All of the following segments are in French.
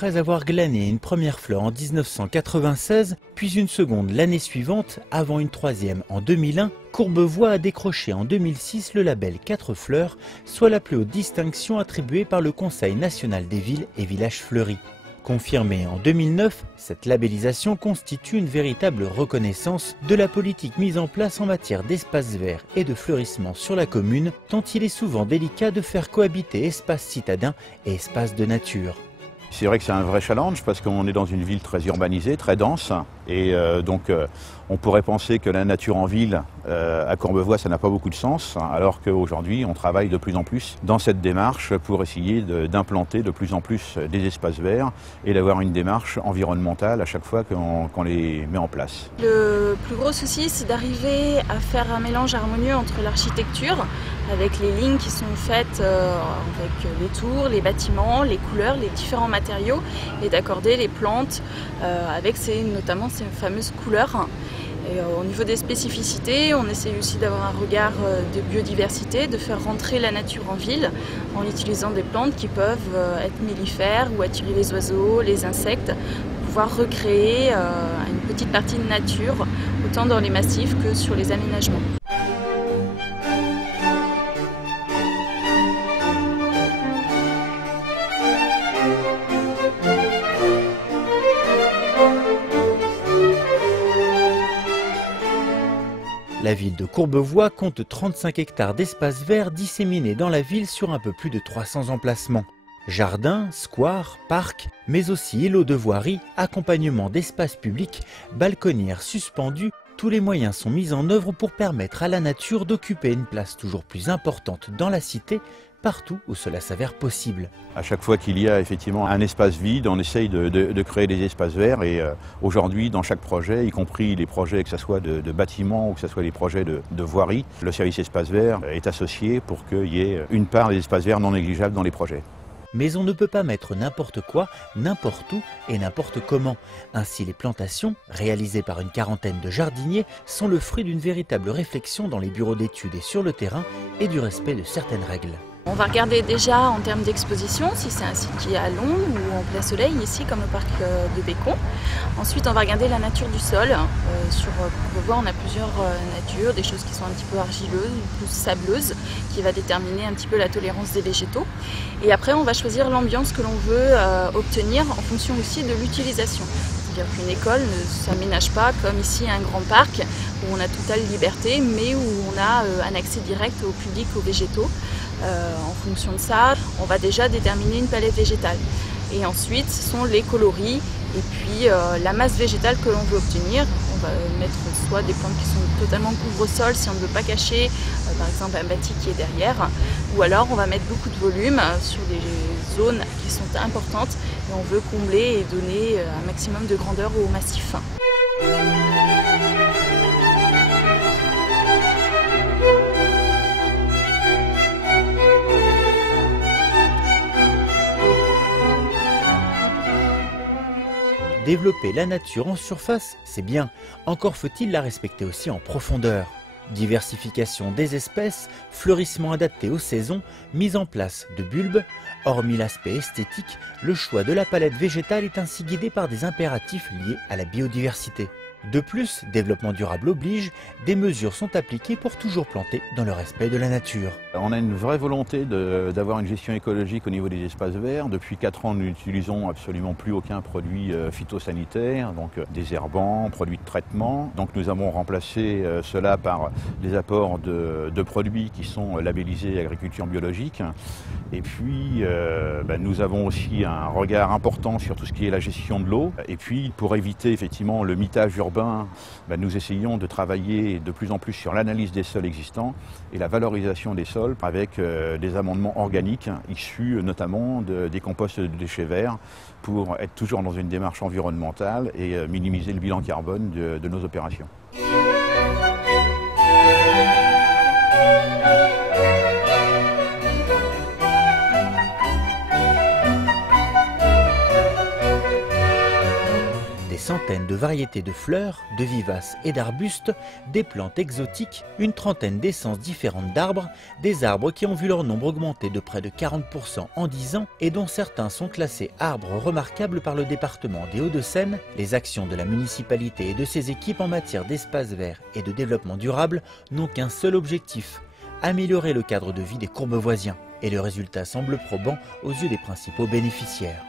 après avoir glané une première fleur en 1996, puis une seconde l'année suivante, avant une troisième en 2001, Courbevoie a décroché en 2006 le label 4 fleurs, soit la plus haute distinction attribuée par le Conseil national des villes et villages fleuris. Confirmée en 2009, cette labellisation constitue une véritable reconnaissance de la politique mise en place en matière d'espaces verts et de fleurissement sur la commune, tant il est souvent délicat de faire cohabiter espaces citadins et espaces de nature. C'est vrai que c'est un vrai challenge parce qu'on est dans une ville très urbanisée, très dense. Et donc on pourrait penser que la nature en ville, à Courbevoie, ça n'a pas beaucoup de sens, alors qu'aujourd'hui on travaille de plus en plus dans cette démarche pour essayer d'implanter de plus en plus des espaces verts et d'avoir une démarche environnementale à chaque fois qu'on les met en place. Le plus gros souci, c'est d'arriver à faire un mélange harmonieux entre l'architecture, avec les lignes qui sont faites avec les tours, les bâtiments, les couleurs, les différents matériaux, et d'accorder les plantes avec notamment ces fameuses couleurs. Et au niveau des spécificités, on essaye aussi d'avoir un regard de biodiversité, de faire rentrer la nature en ville en utilisant des plantes qui peuvent être mellifères ou attirer les oiseaux, les insectes, pour pouvoir recréer une petite partie de nature, autant dans les massifs que sur les aménagements. La ville de Courbevoie compte 35 hectares d'espaces verts disséminés dans la ville sur un peu plus de 300 emplacements. Jardins, squares, parcs, mais aussi îlots de voirie, accompagnement d'espaces publics, balconnières suspendues, tous les moyens sont mis en œuvre pour permettre à la nature d'occuper une place toujours plus importante dans la cité, partout où cela s'avère possible. À chaque fois qu'il y a effectivement un espace vide, on essaye de créer des espaces verts et aujourd'hui dans chaque projet, y compris les projets que ce soit de bâtiments ou que ce soit les projets de voirie, le service espace vert est associé pour qu'il y ait une part des espaces verts non négligeables dans les projets. Mais on ne peut pas mettre n'importe quoi, n'importe où et n'importe comment. Ainsi, les plantations, réalisées par une quarantaine de jardiniers, sont le fruit d'une véritable réflexion dans les bureaux d'études et sur le terrain et du respect de certaines règles. On va regarder déjà en termes d'exposition, si c'est un site qui est à l'ombre ou en plein soleil, ici comme le parc de Bécon. Ensuite, on va regarder la nature du sol. Sur Courbevoie, on a plusieurs natures, des choses qui sont un petit peu argileuses, plus sableuses, qui va déterminer un petit peu la tolérance des végétaux. Et après, on va choisir l'ambiance que l'on veut obtenir en fonction aussi de l'utilisation. C'est-à-dire qu'une école ne s'aménage pas comme ici un grand parc où on a totale liberté, mais où on a un accès direct au public, aux végétaux. En fonction de ça, on va déjà déterminer une palette végétale. Et ensuite, ce sont les coloris et puis la masse végétale que l'on veut obtenir. On va mettre soit des plantes qui sont totalement couvre-sol si on ne veut pas cacher, par exemple un bâti qui est derrière, ou alors on va mettre beaucoup de volume sur des zones qui sont importantes et on veut combler et donner un maximum de grandeur au massif. Développer la nature en surface, c'est bien. Encore faut-il la respecter aussi en profondeur. Diversification des espèces, fleurissement adapté aux saisons, mise en place de bulbes. Hormis l'aspect esthétique, le choix de la palette végétale est ainsi guidé par des impératifs liés à la biodiversité. De plus, développement durable oblige, des mesures sont appliquées pour toujours planter dans le respect de la nature. On a une vraie volonté d'avoir une gestion écologique au niveau des espaces verts. Depuis 4 ans, nous n'utilisons absolument plus aucun produit phytosanitaire, donc désherbant, produits de traitement. Donc nous avons remplacé cela par des apports de produits qui sont labellisés agriculture biologique. Et puis nous avons aussi un regard important sur tout ce qui est la gestion de l'eau. Et puis pour éviter effectivement le mitage urbain, nous essayons de travailler de plus en plus sur l'analyse des sols existants et la valorisation des sols avec des amendements organiques issus notamment des composts de déchets verts pour être toujours dans une démarche environnementale et minimiser le bilan carbone de nos opérations. centaines de variétés de fleurs, de vivaces et d'arbustes, des plantes exotiques, une trentaine d'essences différentes d'arbres, des arbres qui ont vu leur nombre augmenter de près de 40% en 10 ans et dont certains sont classés arbres remarquables par le département des Hauts-de-Seine. Les actions de la municipalité et de ses équipes en matière d'espace vert et de développement durable n'ont qu'un seul objectif: améliorer le cadre de vie des Courbevoisiens. Et le résultat semble probant aux yeux des principaux bénéficiaires.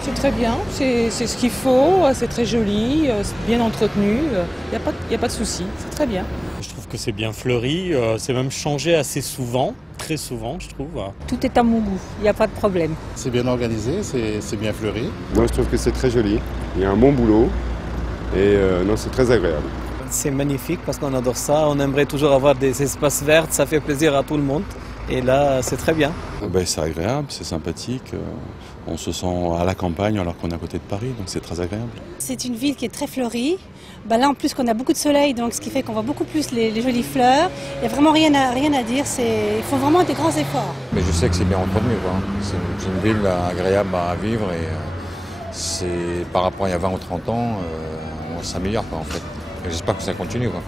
C'est très bien, c'est ce qu'il faut, c'est très joli, c'est bien entretenu, il n'y a pas de souci, c'est très bien. Je trouve que c'est bien fleuri, c'est même changé assez souvent, très souvent je trouve. Tout est à mon goût, il n'y a pas de problème. C'est bien organisé, c'est bien fleuri. Non, je trouve que c'est très joli, il y a un bon boulot et non, c'est très agréable. C'est magnifique parce qu'on adore ça, on aimerait toujours avoir des espaces verts, ça fait plaisir à tout le monde. Et là, c'est très bien. C'est agréable, c'est sympathique. On se sent à la campagne alors qu'on est à côté de Paris, donc c'est très agréable. C'est une ville qui est très fleurie. Là, en plus, qu'on a beaucoup de soleil, donc ce qui fait qu'on voit beaucoup plus les jolies fleurs. Il n'y a vraiment rien à dire. Il faut vraiment des grands efforts. Mais je sais que c'est bien entretenu, quoi. C'est une ville agréable à vivre et c'est par rapport à il y a 20 ou 30 ans, on s'améliore, quoi, en fait. J'espère que ça continue, quoi.